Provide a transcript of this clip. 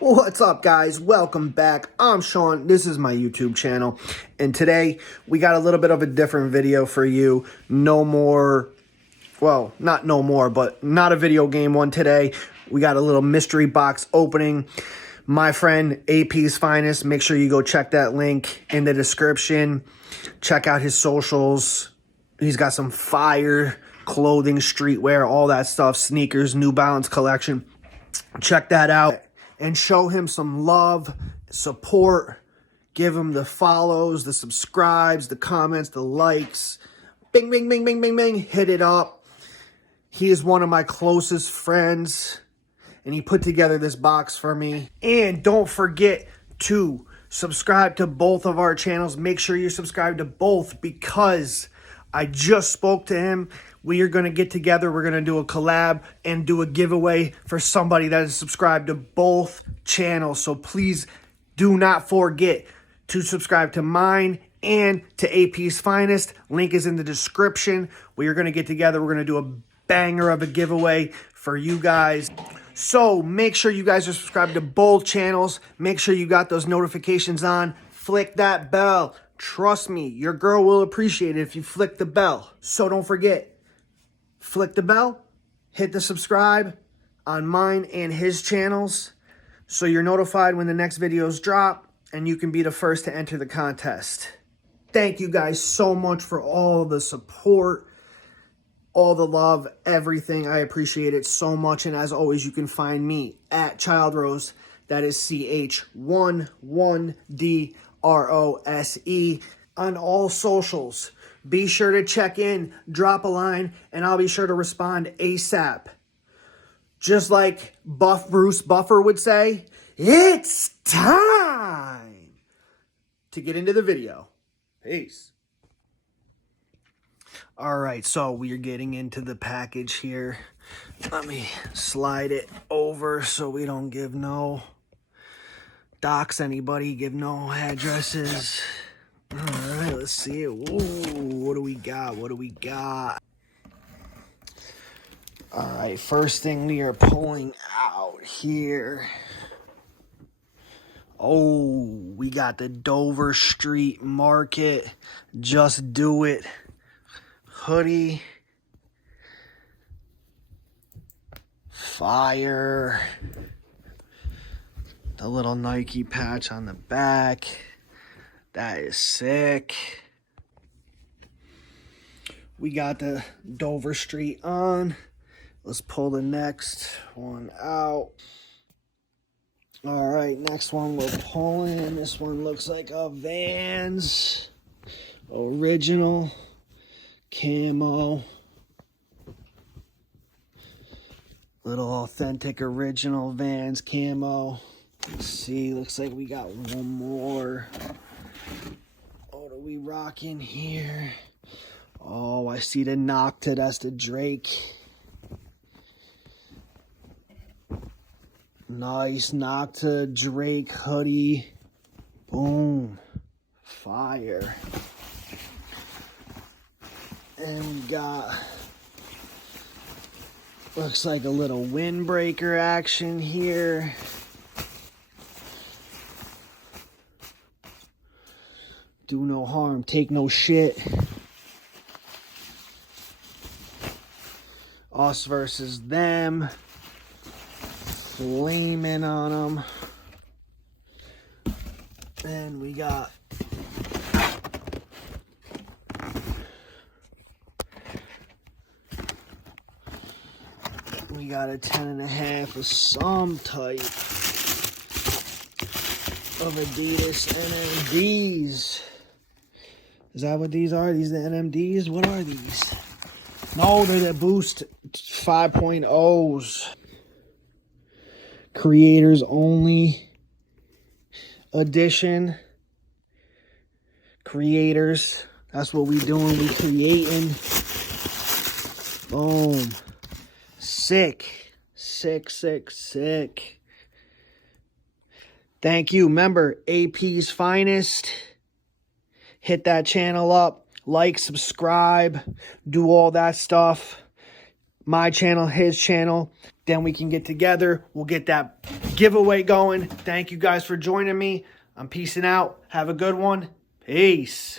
What's up, guys? Welcome back. I'm Sean. This is my YouTube channel. And today, we got a little bit of a different video for you. No more, well, not no more, but not a video game one today. We got a little mystery box opening. My friend, AP's Finest. Make sure you go check that link in the description. Check out his socials. He's got some fire clothing, streetwear, all that stuff. Sneakers, New Balance collection. Check that out. And show him some love, support, give him the follows, the subscribes, the comments, the likes. Bing, bing, bing, bing, bing, bing. Hit it up. He is one of my closest friends, and he put together this box for me. And don't forget to subscribe to both of our channels. Make sure you subscribe to both because I just spoke to him. We are going to get together. We're going to do a collab and do a giveaway for somebody that is subscribed to both channels. So please do not forget to subscribe to mine and to AP's Finest. Link is in the description. We are going to get together. We're going to do a banger of a giveaway for you guys. So make sure you guys are subscribed to both channels. Make sure you got those notifications on. Flick that bell. Trust me, your girl will appreciate it if you flick the bell. So don't forget, flick the bell, hit the subscribe on mine and his channels so you're notified when the next videos drop and you can be the first to enter the contest. Thank you guys so much for all the support, all the love, everything. I appreciate it so much. And as always, you can find me at ChildRose. That is CH11DROSE on all socials. Be sure to check in, drop a line, and I'll be sure to respond ASAP. Just like Bruce Buffer would say, it's time to get into the video. Peace. All right, so we are getting into the package here. Let me slide it over so we don't give no dox anybody, give no addresses. All right, let's see it. Ooh, what do we got? What do we got? All right, first thing we are pulling out here. Oh, we got the Dover Street Market Just Do It hoodie. Fire. The little Nike patch on the back. That is sick. We got the Dover Street on. Let's pull the next one out. All right, next one we're pulling. This one looks like a Vans original camo. Little authentic original Vans camo. Let's see, looks like we got one more. What are we rocking here? Oh, I see the Nocta. That's the Drake. Nice Nocta Drake hoodie. Boom. Fire. And we got, looks like a little windbreaker action here. Do no harm, take no shit. Us versus them. Flaming on them. And we got a 10.5 of some type of Adidas NMDs. Is that what these are? These are the NMDs? What are these? No, they're the Boost 5.0s. Creators only edition. Creators. That's what we doing. We creating. Boom. Sick. Sick, sick, sick. Thank you. Remember, AP's Finest. Hit that channel up. Like, subscribe. Do all that stuff. my channel, his channel. Then we can get together. We'll get that giveaway going. Thank you guys for joining me. I'm peacing out. Have a good one. Peace.